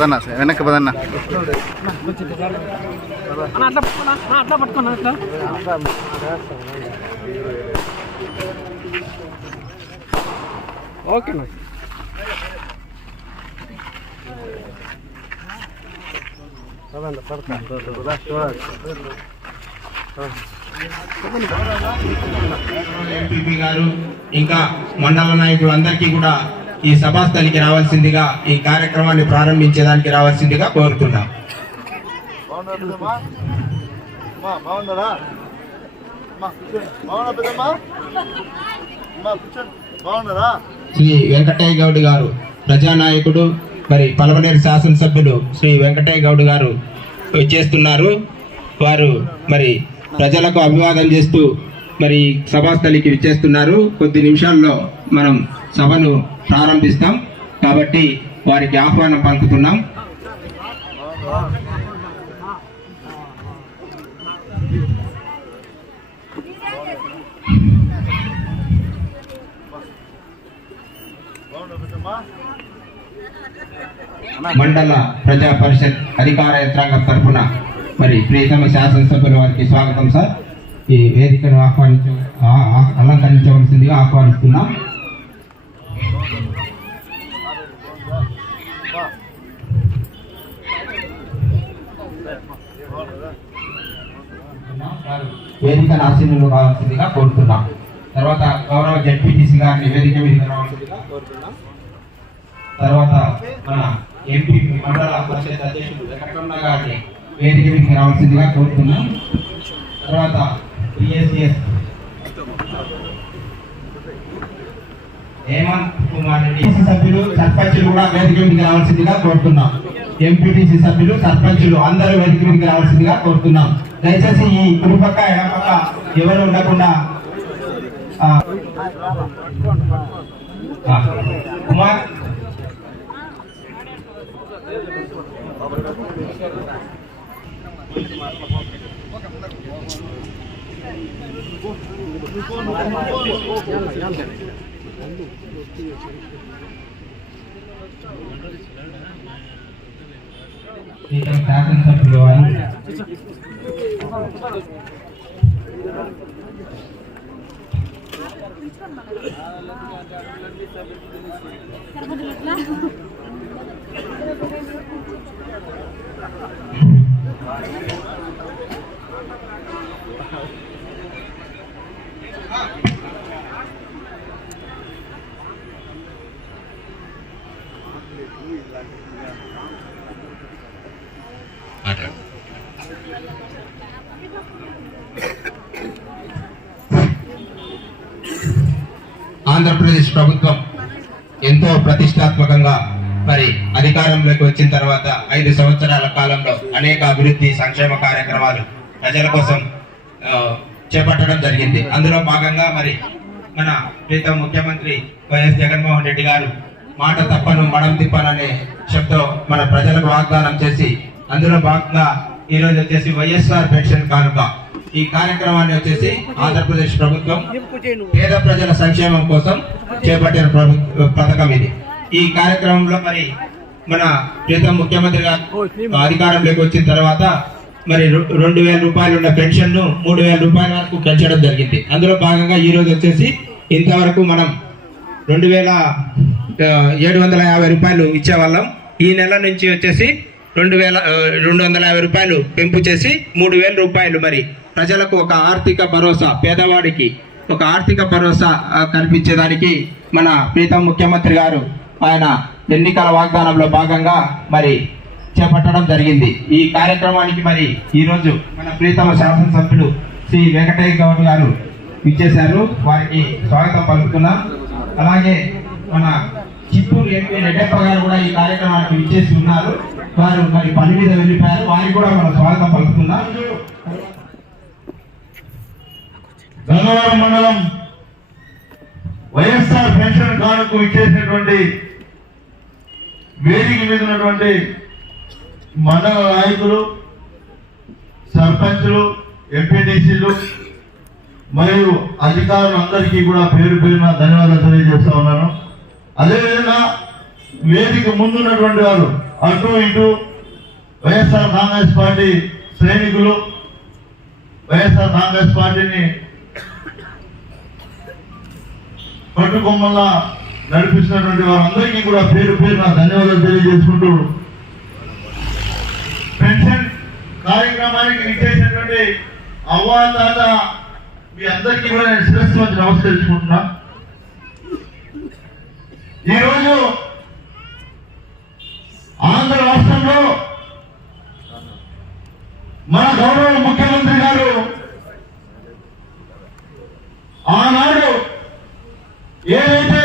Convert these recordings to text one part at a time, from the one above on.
పదన్నా వెనక్కి పదన్నా. అట్లా పట్టుకున్నా అట్లా ఓకే ఎంపీపీ గారు ఇంకా మండల నాయకులు అందరికీ కూడా ఈ సభాస్థలికి రావాల్సిందిగా, ఈ కార్యక్రమాన్ని ప్రారంభించేదానికి రావాల్సిందిగా కోరుతున్నాం. శ్రీ వెంకటయ్య గౌడ్ గారు ప్రజానాయకుడు, మరి పలమనేరు శాసనసభ్యులు శ్రీ వెంకటయ్య గౌడ్ గారు చేస్తున్నారు. వారు మరి ప్రజలకు అభివాదం చేస్తూ మరి సభాస్థలికి విచ్చేస్తున్నారు. కొద్ది నిమిషాల్లో మనం సభను ప్రారంభిస్తాం కాబట్టి వారికి ఆహ్వానం పలుకుతున్నాం. మండల ప్రజా పరిషత్ అధికార యంత్రాంగం తరఫున మరి ప్రియతమ శాసనసభ్యుల వారికి స్వాగతం సార్. ఈ వేదికను అలంకరించవలసిందిగా ఆహ్వానిస్తున్నాం. వేదికను ఆశీనులు కావాల్సిందిగా కోరుతున్నాం. తర్వాత గౌరవ జడ్పీటీసీ గారిని వేదిక మీద రావాల్సిందిగా కోరుతున్నాం. తర్వాత మన ఎంపీ మండల పరిషత్ అధ్యక్షుడు వెంకటరమణ గారిని వేదిక మీద రావాల్సిందిగా కోరుతున్నాం. తర్వాత పిఎస్సిఎస్ హేమంత్ కుమార్ రెడ్డి సభ్యులు, సర్పంచులు కూడా వేదిక మీదకి రావాల్సిందిగా కోరుతున్నాం. ఎంపీటీసీ సభ్యులు, సర్పంచులు అందరూ వేదిక మీదకి రావాల్సిందిగా కోరుతున్నాం. దయచేసి ఈ కుడిపక్క ఎడపక్క ఎవరు ఉండకుండా కుమార్ శాసనసభ్యులు వారు ఆంధ్రప్రదేశ్ ప్రభుత్వం ఎంతో ప్రతిష్టాత్మకంగా మరి అధికారంలోకి వచ్చిన తర్వాత 5 సంవత్సరాల కాలంలో అనేక అభివృద్ధి సంక్షేమ కార్యక్రమాలు ప్రజల కోసం చేపట్టడం జరిగింది. అందులో భాగంగా మరి మన ప్రీతం ముఖ్యమంత్రి వైఎస్ జగన్మోహన్ రెడ్డి గారు మాట తప్పను మడం తిప్పననే శబ్దం మన ప్రజలకు వాగ్దానం చేసి, అందులో భాగంగా ఈరోజు వచ్చేసి వైఎస్ఆర్ పెన్షన్ కానుక ఈ కార్యక్రమాన్ని వచ్చేసి ఆంధ్రప్రదేశ్ ప్రభుత్వం పేద ప్రజల సంక్షేమం కోసం చేపట్టిన పథకం ఇది. ఈ కార్యక్రమంలో మరి మన ప్రీతం ముఖ్యమంత్రి గారు అధికారంలోకి వచ్చిన తర్వాత మరి 2,000 రూపాయలు ఉన్న పెన్షన్ ను 3,000 రూపాయల వరకు పెంచడం జరిగింది. అందులో భాగంగా ఈ రోజు వచ్చేసి ఇంతవరకు మనం 2,750 రూపాయలు ఇచ్చేవాళ్ళం. ఈ నెల నుంచి వచ్చేసి 2,250 రూపాయలు పెంపు చేసి 3,000 రూపాయలు మరి ప్రజలకు ఒక ఆర్థిక భరోసా, పేదవాడికి ఒక ఆర్థిక భరోసా కల్పించేదానికి మన ప్రీతం ముఖ్యమంత్రి గారు ఆయన ఎన్నికల వాగ్దానంలో భాగంగా మరి చేపట్టడం జరిగింది. ఈ కార్యక్రమానికి మరి ఈరోజు మన ప్రీతమ శాసనసభ్యులు శ్రీ వెంకటయ్య గౌడ్ గారు ఇచ్చేశారు. వారికి స్వాగతం పలుకుతున్నాం. అలాగే మన చిత్తూరు ఎంపీ రెడ్డప్ప గారు కూడా ఈ కార్యక్రమానికి ఇచ్చేసి ఉన్నారు. వారు మరి పని మీద వెళ్ళిపోయారు. వారికి కూడా మనం స్వాగతం పలుకుతున్నాం. గన్నవరం మండలం వైఎస్ఆర్ పెన్షన్ కానుకు ఇచ్చేసినటువంటి వేదిక మీద ఉన్నటువంటి మండల నాయకులు, సర్పంచులు, ఎంపీటీసీలు మరియు అధికారులందరికీ కూడా పేరు పేరున ధన్యవాదాలు తెలియజేస్తా ఉన్నాను. అదేవిధంగా వేదిక ముందున్నటువంటి వారు అటు ఇటు వైఎస్ఆర్ కాంగ్రెస్ పార్టీ సైనికులు, వైఎస్ఆర్ కాంగ్రెస్ పార్టీని పట్టుకొమ్మల్లా నడిపిస్తున్నటువంటి వారందరికీ కూడా పేరు పేరు నా ధన్యవాదాలు తెలియజేసుకుంటూ, పెన్షన్ కార్యక్రమానికి ఇచ్చేసినటువంటి అవ్వాతాత మీ అందరికీ కూడా నేను శిరస్సు వచ్చి నమస్కరించుకుంటున్నా. ఈరోజు ఆంధ్ర రాష్ట్రంలో మన గౌరవ ముఖ్యమంత్రి గారు ఆనాడు ఏదైతే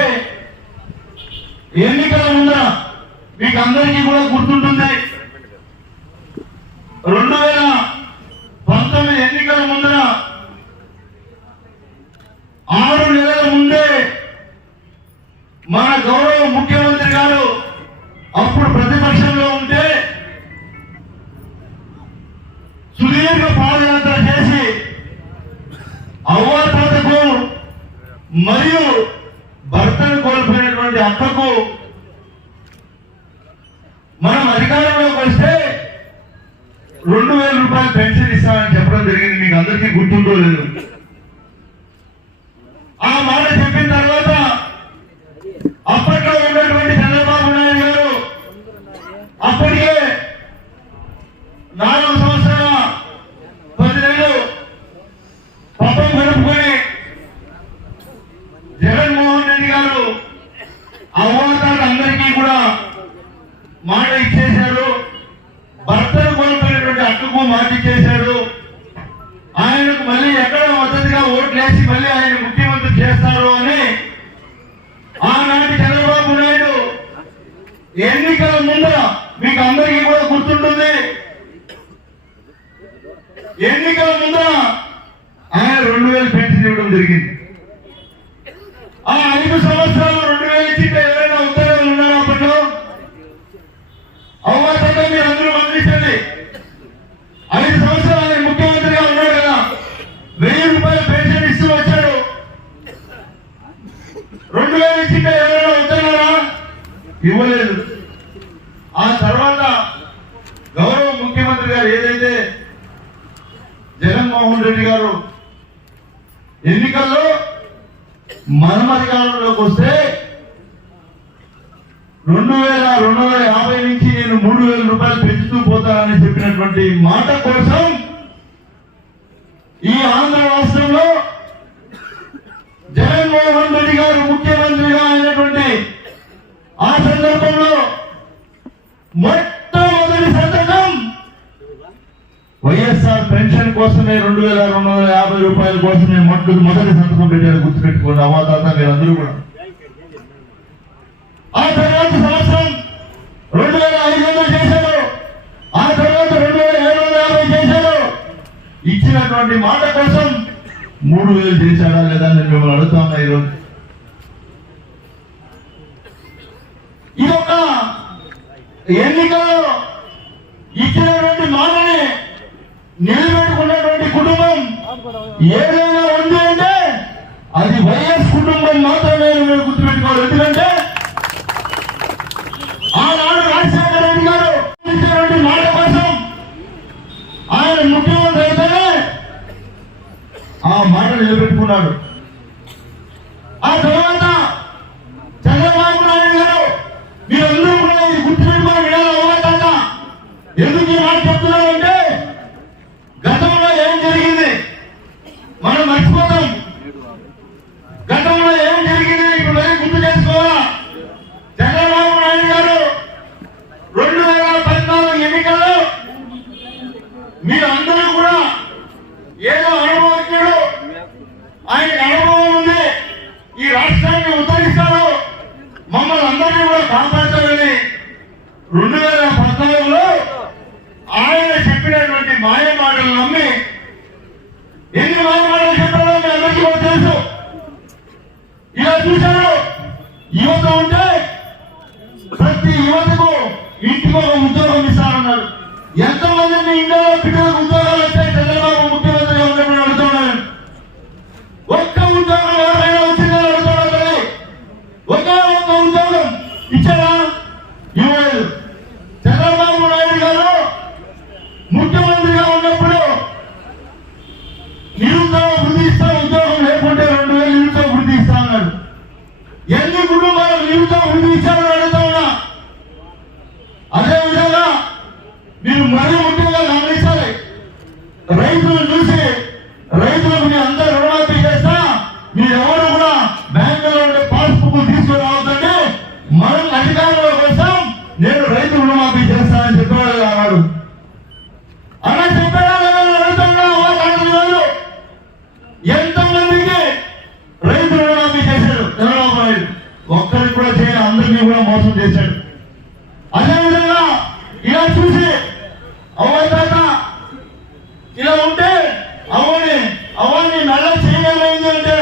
ఎన్నికల ముందర మీకు అందరికీ కూడా గుర్తుంటుంది, 2019 ఎన్నికల ముందర 6 నెలల ముందే మన గౌరవ ముఖ్యమంత్రి గారు అప్పుడు ప్రతిపక్షంలో ఉంటే సుదీర్ఘ పాదయాత్ర చేసి అవ్వాతాతకు మరియు భర్తను కోల్పోయినటువంటి అక్కకు మనం అధికారంలోకి వస్తే 2000 రూపాయలు పెన్షన్ ఇస్తామని చెప్పడం జరిగింది. మీకు అందరికీ గుర్తుందో లేదు. ఆ మాట చెప్పిన తర్వాత అప్పట్లో ఉన్నటువంటి చంద్రబాబు నాయుడు గారు అప్పటికే 4 సంవత్సరాల 10 నెలలు పబ్బం గడుపుకొని జగన్మోహన్ రెడ్డి గారు అవ్వాతాత అందరికీ కూడా మాట ఇచ్చేశారు, భర్తను కోల్పోయినటువంటి అక్కకు మాట ఇచ్చేశారు. ఆయనకు మళ్ళీ ఎక్కడ మద్దతుగా ఓట్లేసి మళ్ళీ ఆయన ముఖ్యమంత్రి చేస్తారు అని ఆనాటి చంద్రబాబు నాయుడు ఎన్నికల ముందర మీకు అందరికీ కూడా గుర్తుంటుంది, ఎన్నికల ముందర ఆయన 2000 పెన్షన్ ఇవ్వడం జరిగింది. ఆ 5 సంవత్సరాలు 2000 ఇచ్చింటే ఎవరైనా ఉద్యోగాలు ఉన్నారా అప్పట్లో? అవ్వాతాత మీరు అందరూ గమనించండి, 5 సంవత్సరాలు ఆయన ముఖ్యమంత్రిగా ఉన్నాడు కదా, 1000 రూపాయలు పెన్షన్ ఇస్తూ వచ్చాడు. 2000 ఇచ్చింటే ఎవరైనా వస్తున్నారా? ఇవ్వలేదు. ఆ తర్వాత గౌరవ ముఖ్యమంత్రి గారు ఏదైతే జగన్మోహన్ రెడ్డి గారు ఎన్నికల్లో మనం అధికారంలోకి వస్తే 2250 నుంచి నేను 3000 రూపాయలు పెంచుతూ పోతానని చెప్పినటువంటి మాట కోసం ఈ ఆంధ్ర రాష్ట్రంలో జగన్మోహన్ రెడ్డి గారు ముఖ్యమంత్రిగా అయినటువంటి ఆ సందర్భంలో మొట్టమొదటి సంతకం వైఎస్ఆర్ పెన్షన్ కోసమే 2250 రూపాయల కోసమే మొదటి సంతకం పెట్టారు. గుర్తుపెట్టుకోండి అవ్వాతాత మీరందరూ కూడా. ఆ తర్వాత సంవత్సరం 2500 చేశారు, ఆ తర్వాత 2750 చేశారు. ఇచ్చినటువంటి మాట కోసం 3000 చేశాడా లేదా నేను మిమ్మల్ని అడుగుతా ఉన్నా. ఈరోజు ఇదొక ఎన్నికల్లో ఇచ్చినటువంటి మాటని నిలబెట్టుకున్నటువంటి కుటుంబం ఏదైనా ఉంది అంటే అది వైఎస్ కుటుంబం మాత్రమే మీరు గుర్తుపెట్టుకోవాలి. ఎందుకంటే ఆనాడు రాజశేఖర రెడ్డి గారు ఇచ్చినటువంటి మాట కోసం ఆయన ముఖ్యమంత్రి అయితేనే ఆ మాట నిలబెట్టుకున్నాడు. ఆ తర్వాత చంద్రబాబు నాయుడు గారు మీరందరూ కూడా ఇది గుర్తుపెట్టుకుని వినాలి. అవ్వాతాత ఎందుకు ఈ మాట చెప్తున్నారంటే గతంలో ఏం జరిగింది మనం మర్చిపోతాం. గతంలో ఏం జరిగింది ఇప్పుడు మళ్ళీ గుర్తు చేసుకోవాలా. చంద్రబాబు నాయుడు గారు 2014 ఎన్నికల్లో మీరు అందరూ కూడా ఏదో అనుభవించాడు, ఆయన అనుభవం ఉంది, ఈ రాష్ట్రాన్ని ఉద్ధరిస్తారు, మమ్మల్ని అందరినీ కూడా కాపాడతారని 2014లో ఆయన చెప్పినటువంటి మాయ మాటలు నమ్మి ఎన్ని మాయ మాటలు చెప్పారో మీ అందరికీ కూడా తెలుసు. ఇలా చూశారు, యువత ఉంటే ప్రతి యువతకు ఇంటికి ఒక ఉద్యోగం ఇస్తారన్నారు. ఎంతమంది మీ ఇంట్లో పిల్లలకు ఉద్యోగాలు వచ్చాయి చంద్రబాబు ముఖ్యమంత్రిగా ఉన్నప్పుడు అడుగుతున్నాను. ఒక్క ఉద్యోగం ఎవరైనా వచ్చిందని అడుగుతున్నారు. ఒకే ఒక్క ఉద్యోగం ఇచ్చారా? ఇవ్వలేదు. కూడా మోసం చేశాడు. అదేవిధంగా ఇలా చూసి అవ్వతాత ఇలా ఉంటే అవ్వని మెల్ల చేయగలిగింది అంటే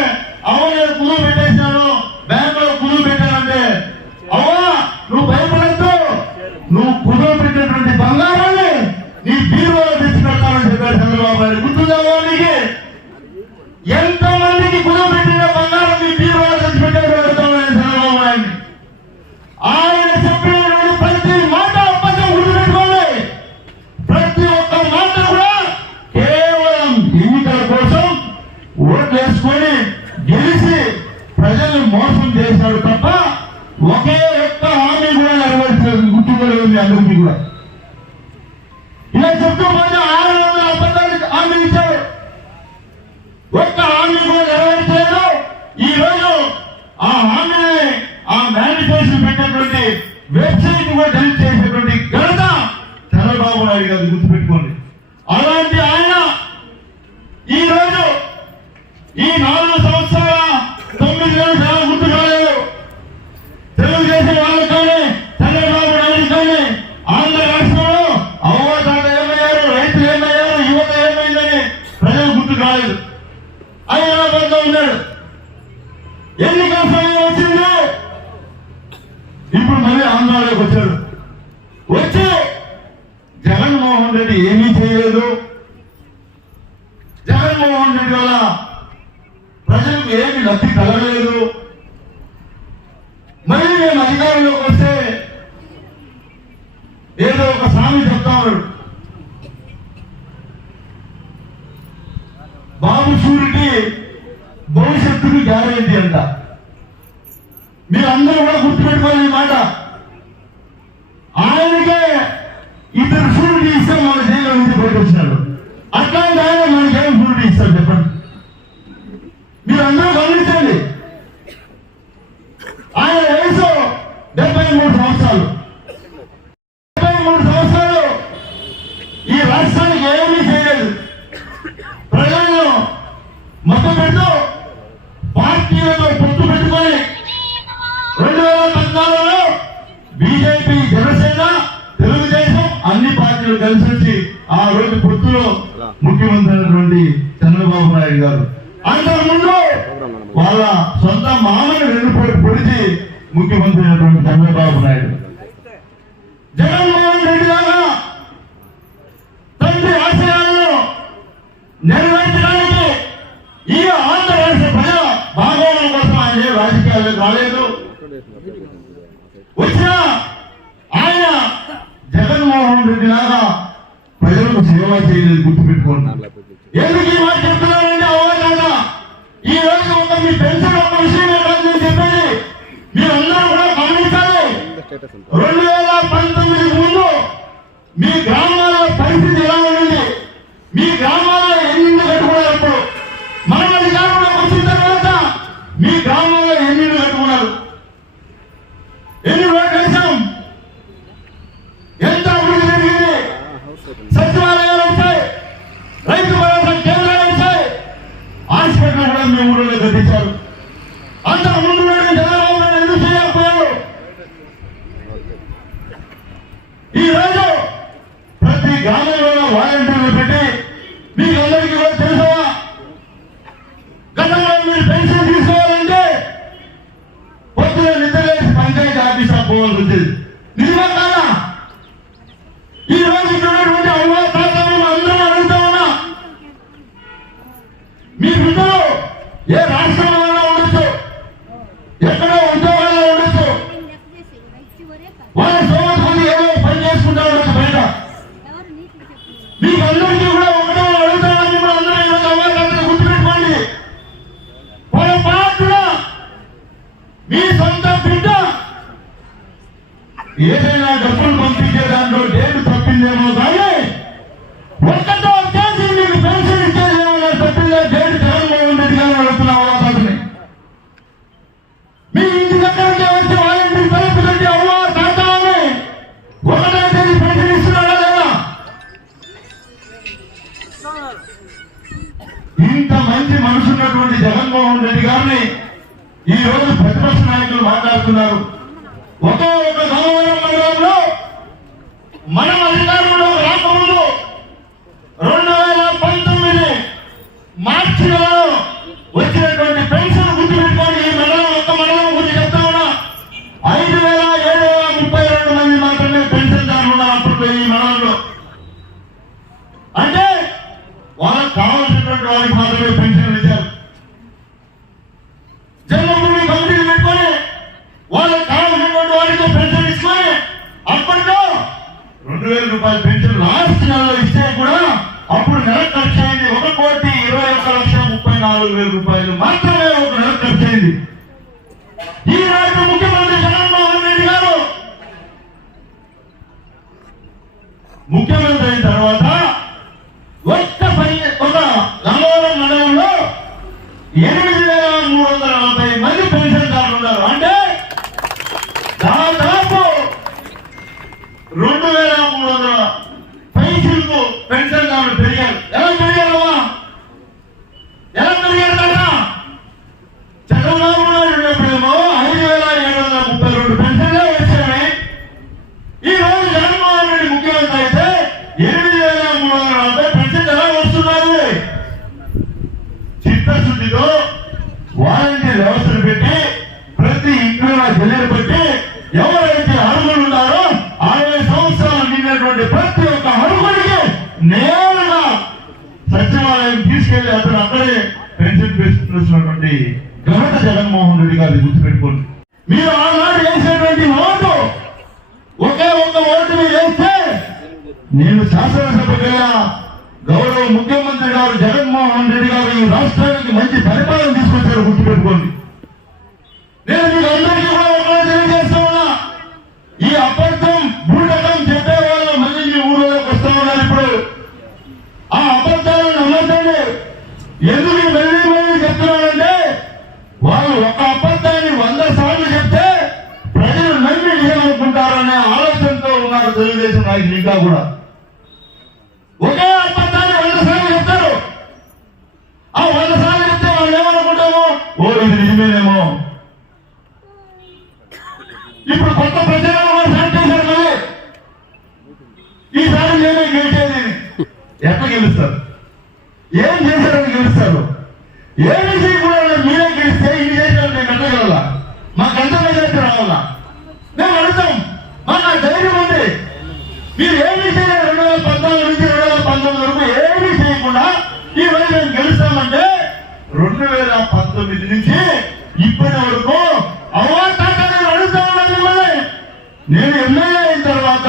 అవ్వని కుదువు పెట్టేశాను, బ్యాంకులో కుదువు పెట్టానంటే అవ్వ నువ్వు భయపడద్దు, నువ్వు కుదువు పెట్టినటువంటి బంగారాన్ని నీ బీరువాలో తెచ్చి పెడతానని చెప్పాడు చంద్రబాబు నాయుడు. గుర్తుందా నీకు? ఎంతో మందికి కుదువు పెట్టిన బంగారం నీ బీరువాలో తెచ్చి పెట్టాడు చంద్రబాబు నాయుడు. ఆయన చెప్పినటువంటి ప్రతి మాట అబద్ధం గుర్తుపెట్టుకోండి. ప్రతి ఒక్క మాట కూడా కేవలం ఎన్నికల కోసం ఓట్లు వేసుకొని గెలిచి ప్రజల్ని మోసం చేశాడు తప్ప ఒకే ఒక్క హామీ కూడా నెరవేర్చలేదు. గుర్తుకోలేదు మీ అందరికీ కూడా. ఇలా చెప్తూ పోతే 600 అబద్ధాలు హామీ ఇచ్చాడు, ఒక్క హామీ కూడా నెరవేర్చలేదు. ఈ రోజు ఆ హామీని ఆ మేనిఫెస్టో పెట్టినటువంటి వెబ్సైట్ కూడా డెలిట్ చేసేటువంటి ఘనత చంద్రబాబు నాయుడు గారు. గుర్తుపెట్టుకోండి. అలాంటి ఆయన ఈ రోజు ఈ 4 సంవత్సరాల 9 నెలలు గుర్తు కాలేదు. తెలుగుదేశం వాళ్ళకు కానీ చంద్రబాబు నాయుడు కానీ ఆంధ్ర రాష్ట్రంలో అవ్వతాత ఏమయ్యారు, రైతులు ఏమయ్యారు, యువత ఏమైందని ప్రజలు గుర్తు కాలేదు. హైదరాబాద్ లో ఉన్నాడు. ఎన్నికల సమయం వచ్చింది, ఇప్పుడు మళ్ళీ ఆంధ్రాలోకి వచ్చాడు. వచ్చి జగన్మోహన్ రెడ్డి ఏమీ చేయలేదు, జగన్మోహన్ రెడ్డి వల్ల ప్రజలకు ఏమి లబ్ధి కలగలేదు. మళ్ళీ మేము అధికారంలోకి వస్తే ఏదో ఒక స్వామి చెప్తాడు, బాబు షూరిటీ భవిష్యత్తుకి గ్యారెంటీ అంట. మీరందరూ కూడా గుర్తుపెట్టుకోవాలి ఈ మాట. ఆయనకే 2 షూరిటీ ఇస్తే మన జైలు నుంచి బయట వచ్చినాడు. అట్లాంటి ఆయన మనకేం షూరిటీ ఇస్తాడు చెప్పండి? మీరందరూ గమనించండి. ఆయన వయసు 73 సంవత్సరాలు. 73 సంవత్సరాలు ఈ రాష్ట్రానికి ఏమీ చేయలేదు. ప్రజలను మద్దతు పెడుతూ పార్టీలతో పొత్తు పెట్టుకొని 2014లో బీజేపీ, జనసేన, తెలుగుదేశం అన్ని పార్టీలు కలిసి వచ్చి ఆ రోజు పొత్తులో ముఖ్యమంత్రి అయినటువంటి చంద్రబాబు నాయుడు గారు. అంతకుముందు వాళ్ళ సొంత మామని వెన్నుపోటు పొడిచి ముఖ్యమంత్రి అయినటువంటి చంద్రబాబు నాయుడు. జగన్మోహన్ రెడ్డి లాగా తండ్రి ఆశయాలను నెరవేర్చడానికి ఈ ఆంధ్ర రాష్ట్ర ప్రజల భాగోళం కోసం ఆయన రాజకీయాలకు రాలేదు. వచ్చిన ఆయన జగన్మోహన్ రెడ్డి లాగా ప్రజలకు సేవ చేయలేదు. గుర్తుపెట్టుకోండి. ఎందుకు ఈ మాట చెప్తున్నానంటే అవగాహన ఈ రోజు ఒక మీ పెన్షన్ ఒక విషయమే కాదు నేను చెప్పేది, మీరందరూ కూడా గమనించాలి. 2019 ముందు మీ గ్రామాల పరిస్థితి ఎలా ఉంది, మీ గ్రామాల్లో ఎన్ని ఇళ్ళు కట్టుకున్నారు, మన అధికారంలోకి వచ్చిన తర్వాత మీ గ్రామాల్లో ఎన్ని ఇళ్ళు కట్టుకున్నారు, ఎన్ని రోడ్లు వేశాం, ఎంత అభివృద్ధి జరిగింది, సచివాలయాలు వచ్చాయి, రైతు భరోసా కేంద్రాలు వచ్చాయి, హాస్పిటల్ కూడా మీ ఊళ్ళో కట్టించారు. అంతకు ముందు చంద్రబాబు నాయుడు ఎందుకు చేయకపోయారు? ఈ రోజు ప్రతి గ్రామంలో వాలంటీర్లు పెట్టి మీకు అందరికీ కూడా తెలుసా, గతంలో మీరు పెన్షన్ తీసుకోవాలంటే పొద్దున నిద్రలేసి పంచాయతీ ఆఫీస్ పోవాల్సి వచ్చేది. నిజమా కాదా? ఈ రోజు ఉన్నటువంటి అవ్వ తాతలను అందరూ అడుగుతా ఉన్నా, మీ బిడ్డలు ఏ రాష్ట్రంలో ఉండొచ్చు, ఎక్కడో ఉద్యోగాల్లో ఉండొచ్చు, వాళ్ళ సోదరులు ఏదో పని చేసుకుంటా ఉండొచ్చు బయట. మీకు అందరికీ కూడా ఒకటో అడుగుతామని కూడా అందరూ ఈరోజు అవ్వకాలను గుర్తుపెట్టుకోండి. పొరపాటున మీ సొంత బిడ్డ ఏదైనా డబ్బులు పంపించే దాంట్లో డేటు తప్పిందేమో కానీ ఒక్కటో వచ్చేసి మీకు పెన్షన్ ఇచ్చేదేమో తప్పిందే డేటు జగన్మోహన్ రెడ్డి గారు అడుగుతున్న అవకాశాన్ని. మీ ఇంటి దగ్గరికి వచ్చి వాలంటీర్ తలుపు తట్టి అవ్వ తాత అని 1వ తేదీ పెన్షన్ ఇస్తున్నాడా లేదా? ఇంత మంచి మనసున్నటువంటి జగన్మోహన్ రెడ్డి గారిని ఈ రోజు ప్రతిపక్ష నాయకులు మాట్లాడుతున్నారు. ఒకే ఒక గంగవరం మండలంలో మనం అధికారంలో రాకముందు 2019 మార్చి నెలలో వచ్చినటువంటి పెన్షన్ గుర్తుపెట్టుకోండి. ఈ మండలం ఒక్క మండలం గురించి చెప్తా ఉన్నా. 5,732 మంది మాత్రమే పెన్షన్ దారులు ఉన్నారు అప్పుడు ఈ మండలంలో. అంటే వాళ్ళకి కావాల్సినటువంటి వారికి మాత్రమే పెన్షన్ ఇచ్చారు. జన్మభూమి కమిటీలు పెట్టుకొని వాళ్ళకి కావాల్సినటువంటి వారికి పెన్షన్ ఇచ్చుకొని అప్పట్లో 2,000 రూపాయల పెన్షన్ లాస్ట్ నెలలో ఇస్తే కూడా అప్పుడు నెల ఖర్చు అయింది 1,21,34,000 రూపాయలు మాత్రమే ఒక నెల ఖర్చు అయింది. ఈ రాష్ట్ర ముఖ్యమంత్రి జగన్మోహన్ రెడ్డి గారు ముఖ్యమంత్రి అయిన తర్వాత ఒక గంగవరం మండలంలో 8,340 మంది పెన్షన్దారులు ఉన్నారు. అంటే దాదాపు 2,300 పైసలకు పెన్షన్దారులు పెరిగారు. ఎలా పెరిగారు? ఎలా పెరిగారు కదా? చంద్రబాబు నాయుడు ఉన్నప్పుడేమో 5,732 పెన్షన్లే వచ్చాయి. ఈ రోజు జగన్మోహన్ రెడ్డి ముఖ్యమంత్రి అయితే 8,340 పెన్షన్ ఎలా వస్తున్నారు? చిత్తశుద్ధితో వాలంటీర్ వ్యవస్థను పెట్టి ప్రతి ఇంట్లో జల్లులు పెట్టి ఎవరైతే అర్హులు ఉన్నారో 60 సంవత్సరాలు నిండినటువంటి ప్రతి ఒక్క అర్హుడికి నేరుగా సచివాలయం తీసుకెళ్లి అతను అక్కడే పెన్షన్ పెంచుతున్నటువంటి ఘనత జగన్మోహన్ రెడ్డి గారి గుర్తుపెట్టుకోండి. మీరు ఆనాడు వేసినటువంటి ఓటు ఒకే ఒక్క ఓటు మీరు వేస్తే నేను శాసనసభకు గౌరవ ముఖ్యమంత్రి గారు జగన్మోహన్ రెడ్డి గారు ఈ రాష్ట్రానికి మంచి పరిపాలన తీసుకొచ్చారు. గుర్తుపెట్టుకోండి. నేను మీకు అందరికీ కూడా ఒకటే తెలియజేస్తా ఉన్నా. ఈ అబద్ధం బూటకం చెప్పే వాళ్ళు మళ్ళీ మీ ఊళ్ళోకి వస్తా ఉన్నారు. ఇప్పుడు ఆ అబద్ధాలను నమ్మద్దండి. ఎందుకు మళ్ళీ మళ్ళీ చెప్తున్నారంటే వాళ్ళు ఒక అబద్ధాన్ని 100 సార్లు చెప్తే ప్రజలు నమ్మి నిజమనుకుంటారనే ఆలోచనతో ఉన్నారు తెలుగుదేశం నాయకులు. ఇంకా కూడా ఒకే అబద్ధాన్ని 100 సార్లు చెప్తారు. ఆ 100 సార్లు చెప్తే వాళ్ళు ఏమనుకుంటాము? ఓ ఇది నిజమేనేమో. ఇప్పుడు కొత్త ప్రచారం స్టార్ట్ చేశారు. మళ్ళీ ఈసారి నేనే గెలిచేది. ఎట్లా గెలుస్తారు? ఏం చేశారని గెలుస్తారు? ఏమి చేయకూడదు. మీరే గెలిస్తే ఇన్ని చేశారు నేను ఎట్టగల మాకెంత మెజార్టీ రావాలా? మేము అడుగుతాం. మాకు ఆ ధైర్యం ఉంది. మీరు ఏమి చేయలేదు 2014 నుంచి 2019 వరకు ఏమీ చేయకుండా ఈ రోజు మేము గెలుస్తామంటే 2019 నుంచి ఇప్పటి వరకు అవాతాన్ని అడుగుతా ఉన్నా మిమ్మల్ని. నేను ఎమ్మెల్యే అయిన తర్వాత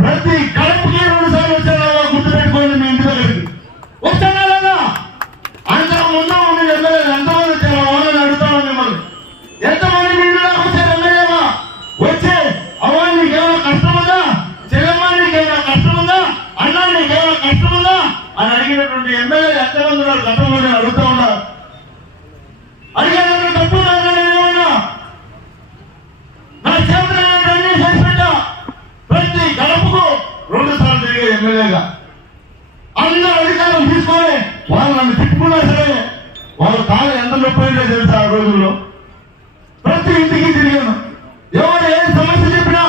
ప్రతి గడపకి 2 సార్లు వచ్చాను. గుర్తుపెట్టుకోండి. మీ ఇంటి దగ్గరికి వచ్చానా లేదా? అంతకు ముందు మీరు ఎమ్మెల్యే ఎంతమంది వచ్చారో వాళ్ళని అడుగుతాను మిమ్మల్ని. ఎంతమంది మీ ఇంటి దాకా వచ్చారు ఎమ్మెల్యేగా? వచ్చి అవ్వ నీకేమైనా కష్టం ఉందా? చెల్లెమ్మ నీకేమైనా కష్టం ఉందా? అన్న నీకేమైనా కష్టం ఉందా అని అడిగినటువంటి ఎమ్మెల్యే ఎంతమంది ఉన్నారు గతంలో? నేను అడుగుతా ఉన్నా. అడిగేదాన్ని తప్పు ఏమన్నా నా చేతులు అన్ని చేసి పెట్టా. ప్రతి గడపకు 2 సార్లు తిరిగే ఎమ్మెల్యేగా అందరూ అధికారం తీసుకొని వాళ్ళు నన్ను తిట్టుకున్నా సరే వాళ్ళ కాలు ఎంత నొప్పైందో తెలుసా? ఆ రోజుల్లో ప్రతి ఇంటికి తిరిగాను. ఎవరు ఏ సమస్య చెప్పినా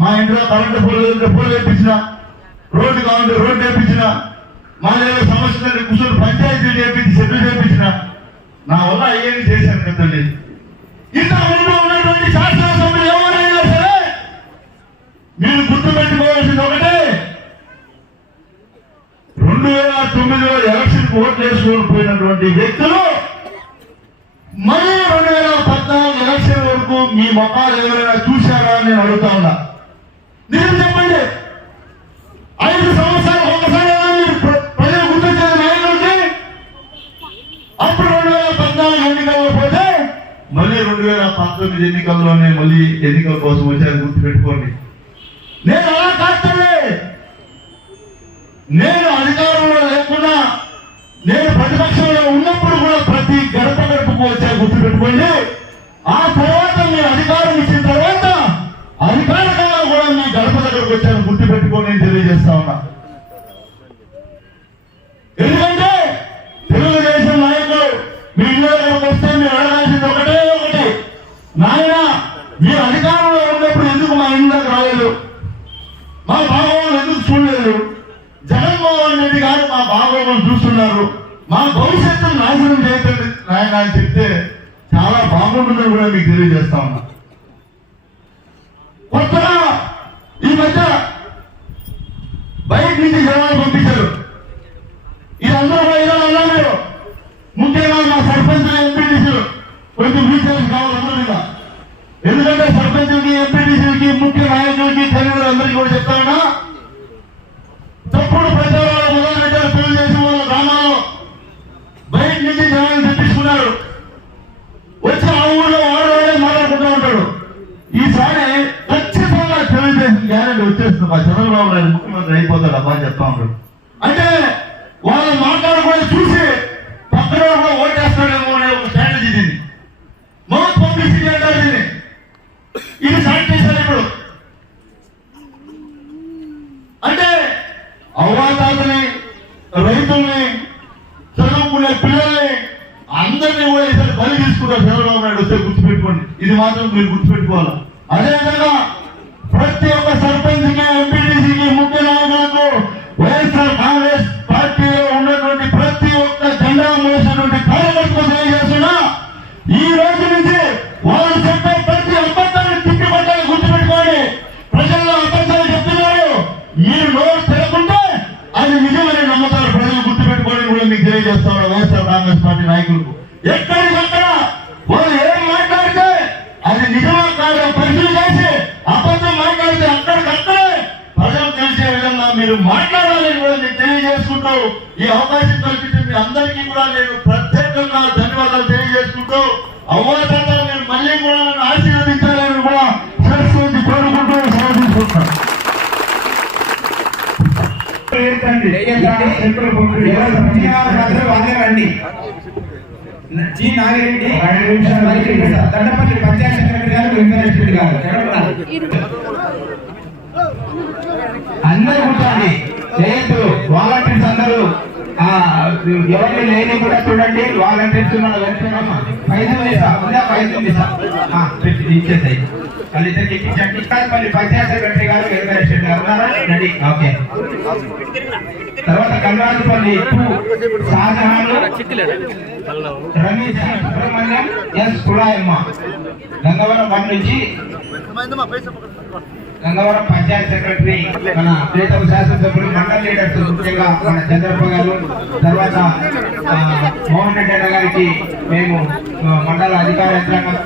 మా ఇంట్లో కరెంటు పోలు వేయించిన, రోడ్డు కావాలంటే రోడ్డు వేయించిన, మా దగ్గర సమస్యలు కూర్చొని పంచాయతీలు చేపించి సెటిల్ చేయించిన నా వల్ల అయ్యేది చేశాను కదండి. ఇంతకుముందు ఉన్నటువంటి శాసనసభ్యులు ఎవరైనా సరే మీరు గుర్తుపెట్టుకోవాల్సింది ఒకటే, 2009లో ఎలక్షన్ ఓట్లు వేసుకొని పోయినటువంటి వ్యక్తులు మళ్ళీ 2014 ఎలక్షన్ వరకు మీ మొక్కలు ఎవరైనా చూశారా అని నేను అడుగుతా ఉన్నా. మీరు చెప్పండి. 5 సంవత్సరాలు ఒకసారి ప్రజలు గుర్తించేది నాయకుడికి. అప్పుడు 2014 ఎన్నికల్లో పోతే మళ్ళీ 2019 ఎన్నికల్లోనే మళ్ళీ ఎన్నికల కోసం వచ్చారు. గుర్తుపెట్టుకోండి. నేను అలా కాస్తలే. నేను అధికారంలో లేకుండా నేను ప్రతిపక్షంలో ఉన్నప్పుడు కూడా ప్రతి గడప గడపకు వచ్చా. గుర్తుపెట్టుకోండి. ఆ తర్వాత మీరు అధికారం ఇచ్చిన తర్వాత అధికారికంగా కూడా మీ గడప దగ్గరకు వచ్చాను. గుర్తుపెట్టుకోండి అని తెలియజేస్తా ఉన్నా. ఎందుకంటే తెలుగుదేశం నాయకులు మీ ఇళ్ళ దగ్గరకు వస్తే మీరు అడగాల్సింది ఒకటే ఒకటి, నాయన మీరు అధికారంలో జగన్మోహన్ రెడ్డి గారు మా బాగోగులు చూస్తున్నారు, మా భవిష్యత్తును నాశనం చేయకండి నాయన అని చెప్తే చాలా బాగుంటుందని కూడా మీకు తెలియజేస్తా ఉన్నా. కొత్తగా ఈ మధ్య బయట నుంచి జనాలు పంపించారు. ఇదందరూ మీరు ముఖ్యంగా మా సర్పంచ్ ఎంపీటీసీలు కొంచెం రీసెర్చ్ కావాలి అందరూ మీద. ఎందుకంటే సర్పంచులకి ఎంపీటీసీలకి ముఖ్య నాయకులకి అందరికీ కూడా చెప్తామన్నా, తప్పుడు ప్రచారాలు మొదలుపెట్టారు. తెలుగుదేశం వాళ్ళ గ్రామాల్లో బయట నుంచి జనాలు తెప్పించుకున్నారు. వచ్చి ఆ ఊళ్ళో వాడే మాట్లాడుకుంటూ ఉంటాడు. ఈసారి ఖచ్చితంగా తెలుగుదేశం గ్యారెంటీ వచ్చేస్తుంది. మా చంద్రబాబు నాయుడు ముఖ్యమంత్రి అయిపోతాడు అబ్బా అని చెప్తా ఉంటాడు. అంటే వాళ్ళు మాట్లాడుకోవడం చూసి పక్కన కూడా ఓటేస్తాడేమో అనే ఒక స్ట్రాటజీ దీన్ని మౌత్ పబ్లిసిటీ అంటారు దీన్ని. ఇది స్టార్ట్ చేశారు ఇప్పుడు. అంటే అవ్వాతాతని, రైతుల్ని, చదువుకునే పిల్లల్ని అందరినీ కూడా ఈసారి బలి తీసుకుంటారు చంద్రబాబు నాయుడు వస్తే. గుర్తుపెట్టుకోండి, ఇది మాత్రం మీరు గుర్తుపెట్టుకోవాలి. అదేవిధంగా ప్రతి ఒక్క సర్పంచ్కి, ఎంపీటీసీకి, ముఖ్య నాయకులకు, వైఎస్ఆర్ కాంగ్రెస్ పార్టీలో ఉన్నటువంటి ప్రతి ఒక్క జెండా మోసినటువంటి కార్యకర్తలకు తెలియజేస్తున్నా, ఈ రోజు నుంచి వాళ్ళు చెప్పే ప్రతి అబద్ధాన్ని తిప్పిపట్టాలి. గుర్తుపెట్టుకోండి, ప్రజల్లో అబద్ధాలు చెప్తున్నారు, మీరు నోరు తెరకుంటే అది నిజమని నమ్ముతారు ప్రజలు. గుర్తుపెట్టుకోవడం కూడా మీకు తెలియజేస్తా ఉన్నారు వైఎస్ఆర్ కాంగ్రెస్ పార్టీ నాయకులకు. ఎక్కడికక్కడ వాళ్ళు ఏం మాట్లాడితే అది నిజమా కాదో పరిశీలన చేసి అబద్ధం మాట్లాడితే అక్కడికక్కడే ప్రజలు తెలిసే విధంగా మీరు మాట్లాడాలని కూడా మీకు తెలియజేసుకుంటూ ఈ అవకాశం కల్పించిన మీ అందరికీ కూడా నేను ప్రత్యేకంగా ధన్యవాదాలు తెలియజేసుకుంటూ అవ్వాతంగా మీరు మళ్ళీ కూడా నన్ను ఆశీర్వదించాలని కూడా సరస్వతి కోరుకుంటూ సమర్పించుకుంటాను. జి నాగిరెడ్డి, దండపల్లి పంచాయత్ సెక్రటరీ గారు, వెంకటేశ్వర గారు, అందరూ కూర్చోండి. రైతులు వాలంటీర్స్ అందరూ ఎవరిని లేని కూడా చూడండి. వాలంటీర్స్ ఇచ్చేసాయి. వాళ్ళిద్దరికి ఇప్పించండి. మళ్ళీ పంచాయత్ సెక్రటరీ గారు, వెంకటేశ్వర గారు రెడీ. ఓకే. తర్వాత కల్వాజపల్లి షాజహాన్, రమేష్, సుబ్రహ్మణ్యం, ఎస్ కుళాయమ్మ, గంగవరం 1 నుంచి గంగవరం పంచాయత్ సెక్రటరీ, మన ప్రీతమ శాసనసభ్యులు, మండల లీడర్స్, ముఖ్యంగా మన చంద్రప్ప గారు, తర్వాత మోహన్ రెడ్డి గారికి మేము మండల అధికార యంత్రాంగం